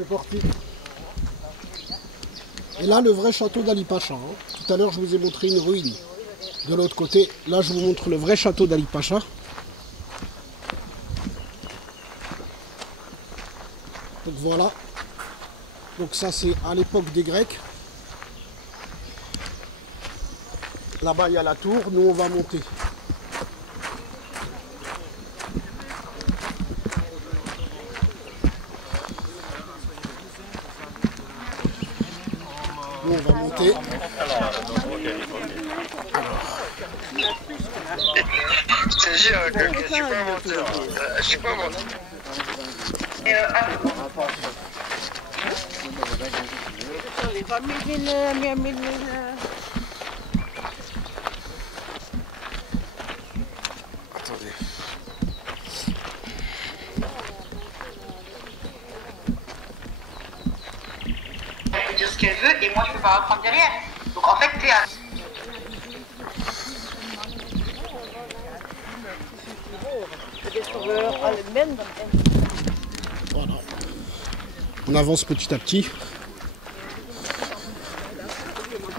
C'est parti. Et là, le vrai château d'Ali Pacha. Tout à l'heure, je vous ai montré une ruine. De l'autre côté, là, je vous montre le vrai château d'Ali Pacha. Donc voilà. Donc ça, c'est à l'époque des Grecs. Là-bas, il y a la tour. Nous, on va monter. Nous, on va monter. Je te jure que je suis pas menteur. Je suis pas menteur. Attendez. Elle peut dire ce qu'elle veut et moi je peux pas reprendre derrière. Donc en fait, t'es à... Voilà. On avance petit à petit.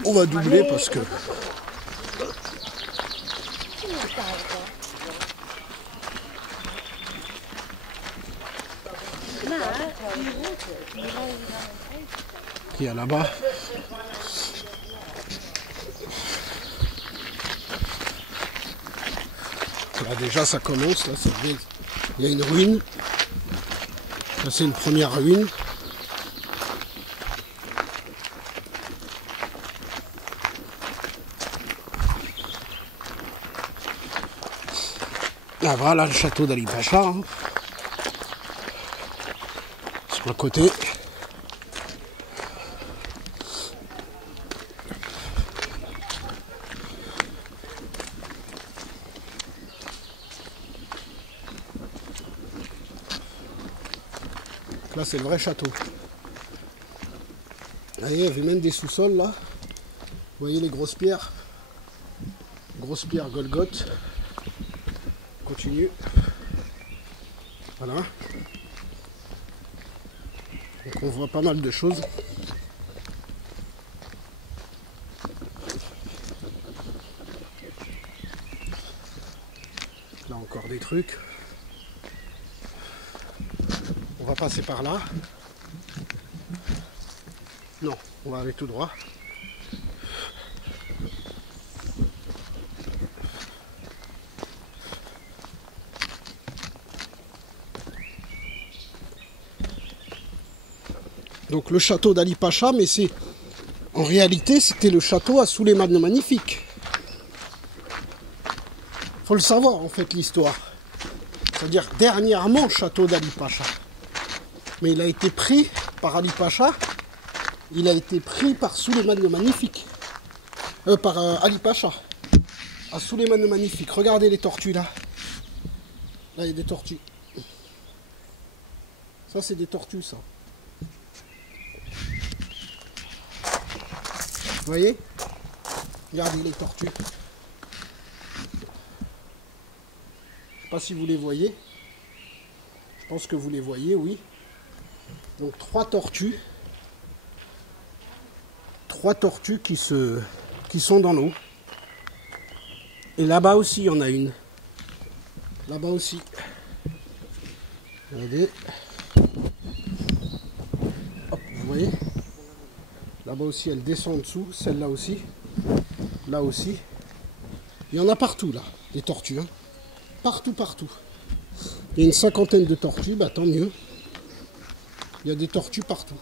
On va doubler parce que... Il y a là-bas. Là déjà ça commence, là, il y a une ruine. Ça c'est une première ruine. Là voilà le château d'Ali Pacha. Hein. Sur le côté. Là c'est le vrai château. Là, il y avait même des sous-sols là. Vous voyez les grosses pierres. Grosses pierres Golgoth. Continue. Voilà. Donc on voit pas mal de choses. Là encore des trucs. On va passer par là. Non, on va aller tout droit. Donc le château d'Ali Pacha, mais c'est en réalité c'était le château à Souleymane le Magnifique. Faut le savoir en fait l'histoire. C'est-à-dire dernièrement château d'Ali Pacha. Mais il a été pris par Ali Pacha, il a été pris par Souleymane le Magnifique. Par Ali Pacha. À Souleymane le Magnifique. Regardez les tortues là. Là il y a des tortues. Ça c'est des tortues ça. Vous voyez? Regardez les tortues. Je ne sais pas si vous les voyez. Je pense que vous les voyez, oui. Donc 3 tortues. 3 tortues qui sont dans l'eau. Et là-bas aussi, il y en a une. Là-bas aussi. Regardez. Hop, vous voyez? Là-bas aussi, elle descend en dessous. Celle-là aussi. Là aussi. Il y en a partout, là, des tortues. Hein. Partout, partout. Il y a une 50aine de tortues, bah tant mieux. Il y a des tortues partout.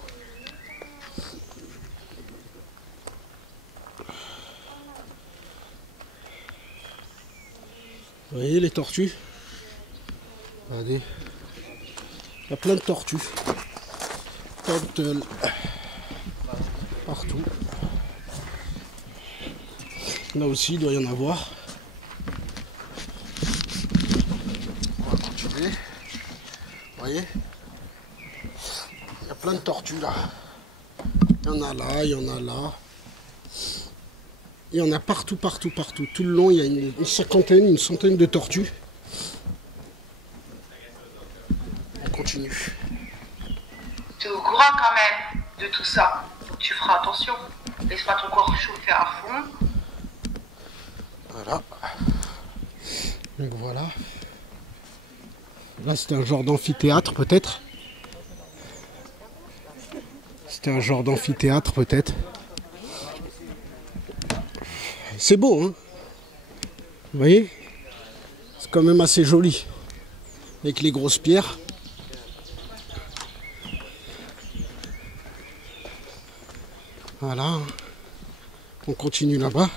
Vous voyez les tortues? Regardez. Il y a plein de tortues. Partout. Là aussi, il doit y en avoir. On va continuer. Vous voyez? Il y a plein de tortues là. Il y en a là, il y en a là. Il y en a partout, partout, partout. Tout le long, il y a une cinquantaine, une centaine de tortues. On continue. Tu es au courant t'auras quand même de tout ça. Donc tu feras attention. Laisse pas ton corps chauffer à fond. Voilà. Donc voilà. Là, c'était un genre d'amphithéâtre, peut-être. C'était un genre d'amphithéâtre, peut-être. C'est beau, hein? Vous voyez? C'est quand même assez joli. Avec les grosses pierres. Voilà. On continue là-bas.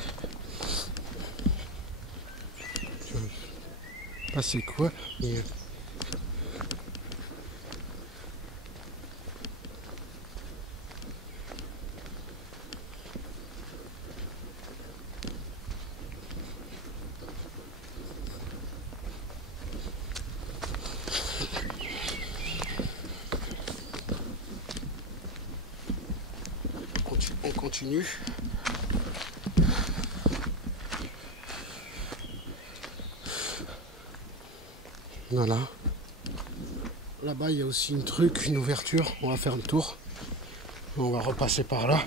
Je sais pas c'est quoi. Mais... on continue. Voilà. Là-bas, il y a aussi une ouverture. On va faire le tour. On va repasser par là.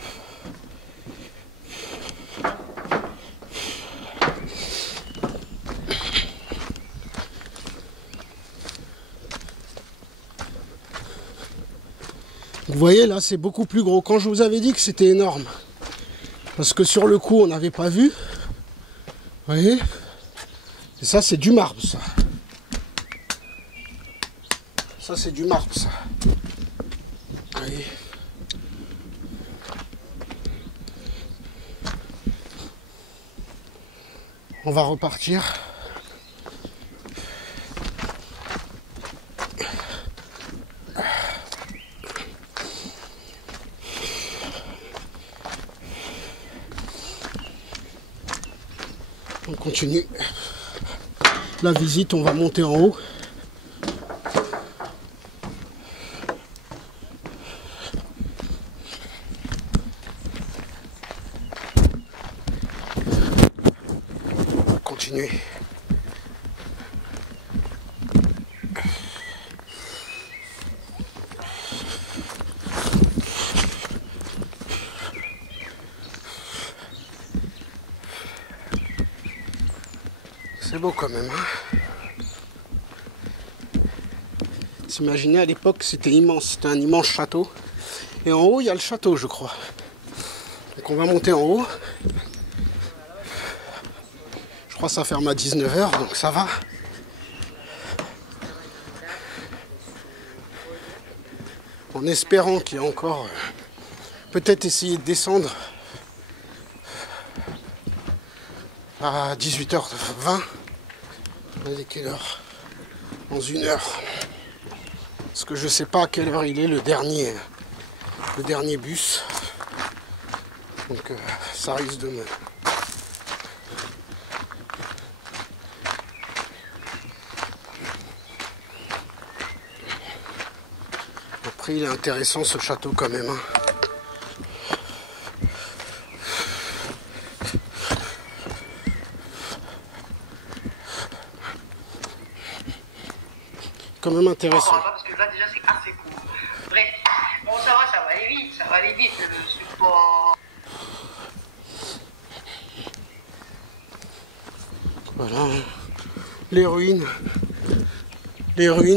Vous voyez, là, c'est beaucoup plus gros. Quand je vous avais dit que c'était énorme, parce que sur le coup, on n'avait pas vu. Vous voyez? Et ça, c'est du marbre, ça. Ça, c'est du marbre, ça. Vous voyez? On va repartir. On continue la visite, on va monter en haut. Continuer. C'est beau quand même. Hein. S'imaginer à l'époque c'était immense, c'était un immense château. Et en haut il y a le château je crois. Donc on va monter en haut. Je crois que ça ferme à 19h donc ça va. En espérant qu'il y ait encore peut-être essayer de descendre à 18h20. Il est quelle heure? Dans 1 heure. Parce que je sais pas à quelle heure il est le dernier bus. Donc ça risque de me... Après il est intéressant ce château quand même. Hein. Quand même intéressant. Parce que là déjà c'est assez court. Bref, bon ça va aller vite, c'est pas... Voilà, les ruines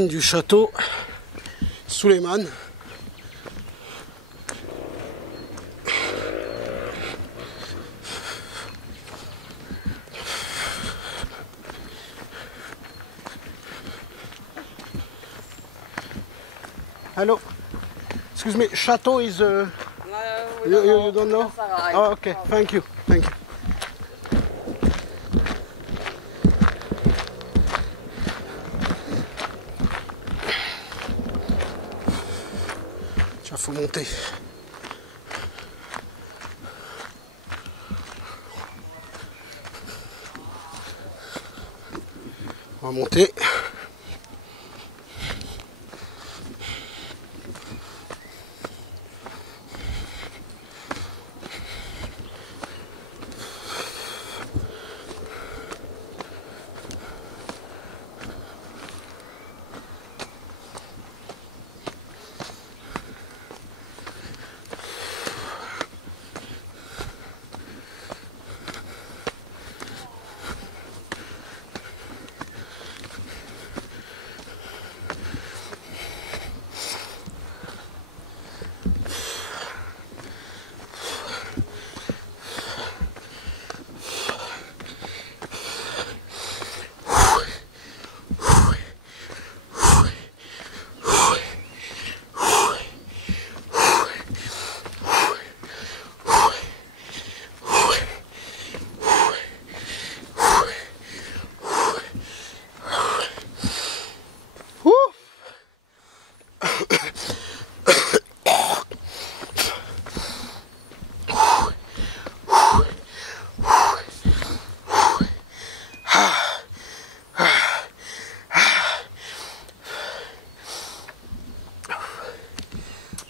du château Suleiman. Hello. Excuse me, chateau is... you don't know? Oh, okay, thank you. Tiens, faut monter. On va monter.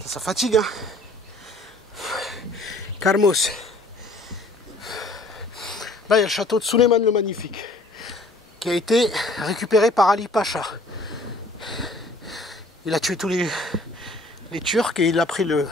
Ça fatigue, hein. Carmos. Là, il y a le château de Suleiman le Magnifique, qui a été récupéré par Ali Pacha. Il a tué tous les Turcs et il a pris le...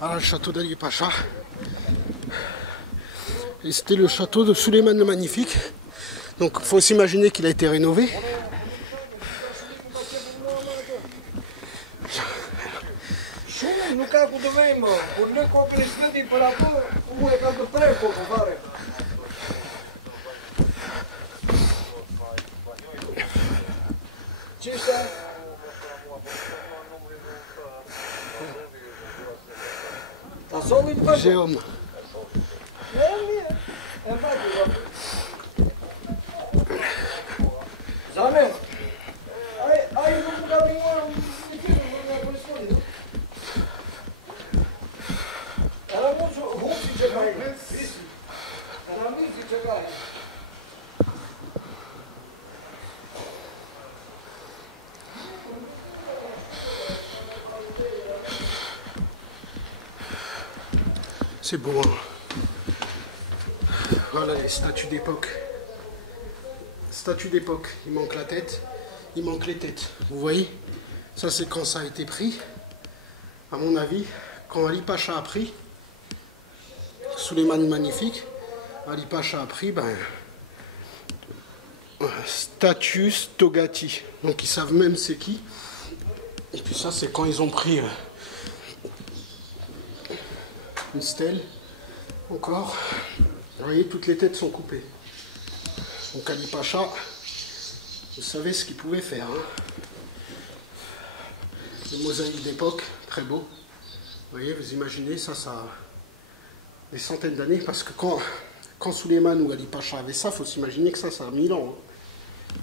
Voilà le château d'Ali Pacha. Et c'était le château de Suleiman le Magnifique. Donc il faut s'imaginer qu'il a été rénové. Museum. C'est beau, hein. Voilà les statues d'époque. Statues d'époque. Il manque la tête, il manque les têtes. Vous voyez? Ça c'est quand ça a été pris. À mon avis, quand Ali Pacha a pris, Suleiman le Magnifique, Ali Pacha a pris, statue Stogati. Donc ils savent même c'est qui. Et puis ça c'est quand ils ont pris une stèle, encore. Vous voyez, toutes les têtes sont coupées. Donc Ali Pacha, vous savez ce qu'il pouvait faire. Hein. Les mosaïques d'époque, très beau. Vous voyez, vous imaginez, ça a des centaines d'années. Parce que quand Suleiman ou Ali Pacha avait ça, il faut s'imaginer que ça a 1000 ans. Hein.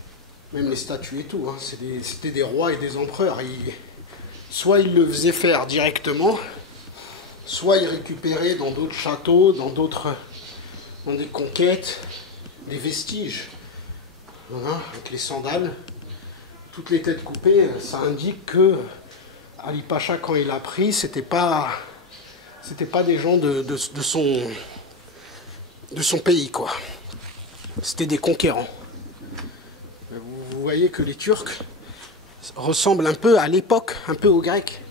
Même les statues et tout. Hein. C'était des rois et des empereurs. Soit ils le faisaient faire directement, soit ils récupéraient dans d'autres châteaux, dans des conquêtes, des vestiges. Voilà, avec les sandales, toutes les têtes coupées, ça indique que Ali Pacha, quand il a pris, c'était pas des gens de son pays, quoi. C'était des conquérants. Vous voyez que les Turcs ressemblent un peu à l'époque, un peu aux Grecs.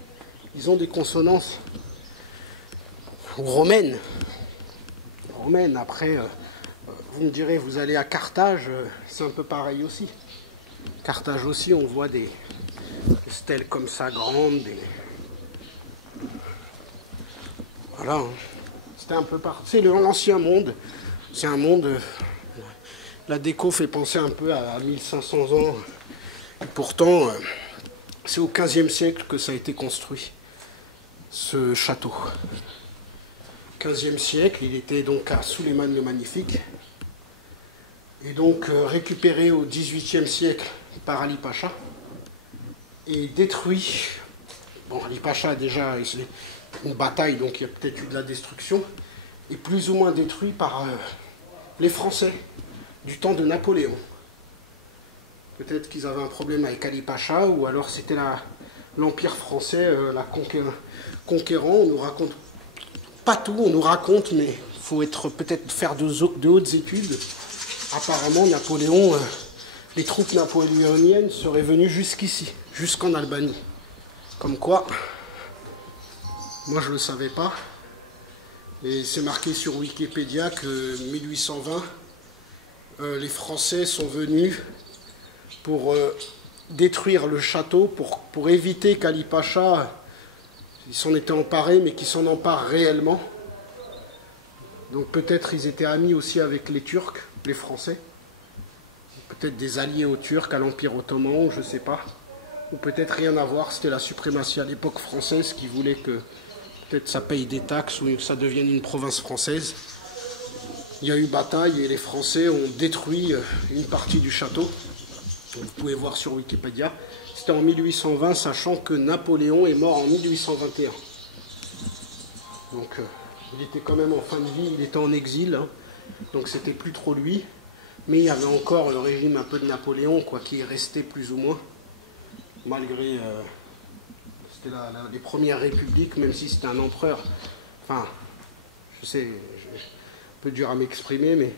Ils ont des consonances romaines. Après, vous me direz, vous allez à Carthage, c'est un peu pareil aussi. Carthage aussi, on voit des stèles comme ça, grandes. Voilà. Hein. C'était un peu partout. C'est l'ancien monde. C'est un monde... la déco fait penser un peu à 1500 ans. Et pourtant, c'est au XVe siècle que ça a été construit, ce château. 15e siècle, il était donc à Suleiman le Magnifique, et donc récupéré au 18e siècle par Ali Pacha, et détruit. Bon, Ali Pacha a déjà une bataille, donc il y a peut-être eu de la destruction, et plus ou moins détruit par les Français du temps de Napoléon. Peut-être qu'ils avaient un problème avec Ali Pacha, ou alors c'était l'Empire français, la conquérant. On nous raconte pas tout, on nous raconte, mais faut être peut-être faire de hautes études. Apparemment, Napoléon, les troupes napoléoniennes seraient venues jusqu'ici, jusqu'en Albanie. Comme quoi, moi je ne le savais pas. Et c'est marqué sur Wikipédia que 1820, les Français sont venus pour détruire le château, pour éviter qu'Ali Pacha, ils s'en étaient emparés, mais qu'ils s'en emparent réellement. Donc peut-être ils étaient amis aussi avec les Turcs, les Français. Peut-être des alliés aux Turcs, à l'Empire ottoman, je ne sais pas. Ou peut-être rien à voir, c'était la suprématie à l'époque française qui voulait que peut-être ça paye des taxes ou que ça devienne une province française. Il y a eu bataille et les Français ont détruit une partie du château. Vous pouvez voir sur Wikipédia. C'était en 1820, sachant que Napoléon est mort en 1821. Donc il était quand même en fin de vie, il était en exil, hein. Donc c'était plus trop lui. Mais il y avait encore le régime un peu de Napoléon, quoi, qui est resté plus ou moins, malgré... c'était les premières républiques, même si c'était un empereur. Enfin, je sais, un peu dur à m'exprimer, mais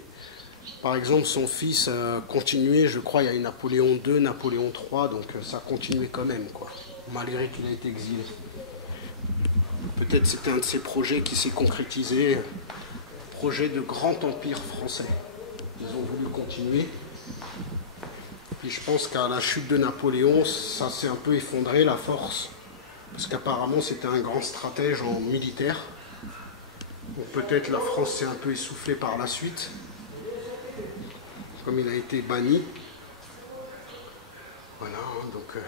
par exemple, son fils a continué, je crois, il y a eu Napoléon II, Napoléon III, donc ça a continué quand même, quoi, malgré qu'il a été exilé. Peut-être c'était un de ses projets qui s'est concrétisé, projet de grand empire français. Ils ont voulu continuer. Puis je pense qu'à la chute de Napoléon, ça s'est un peu effondré, la force. Parce qu'apparemment, c'était un grand stratège en militaire. Donc peut-être la France s'est un peu essoufflée par la suite. Comme il a été banni. Voilà, donc...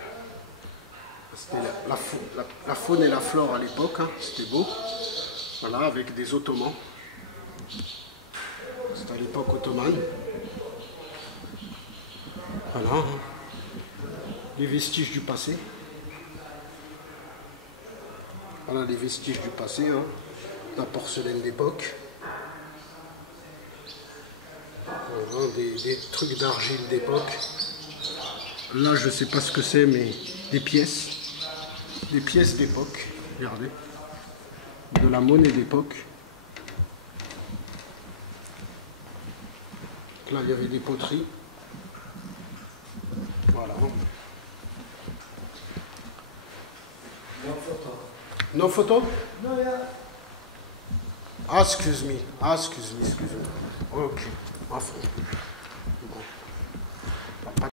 c'était la faune et la flore à l'époque, hein, c'était beau. Voilà, avec des Ottomans. C'était à l'époque ottomane. Voilà, hein. Les vestiges du passé. Voilà les vestiges du passé, hein. La porcelaine d'époque. Voilà, des trucs d'argile d'époque. Là, je ne sais pas ce que c'est, mais des pièces. Des pièces d'époque, regardez. De la monnaie d'époque. Là, il y avait des poteries. Voilà. No photo. No photo? No, yeah. Ah, excuse me. Ah, excuse me. Okay. My fault.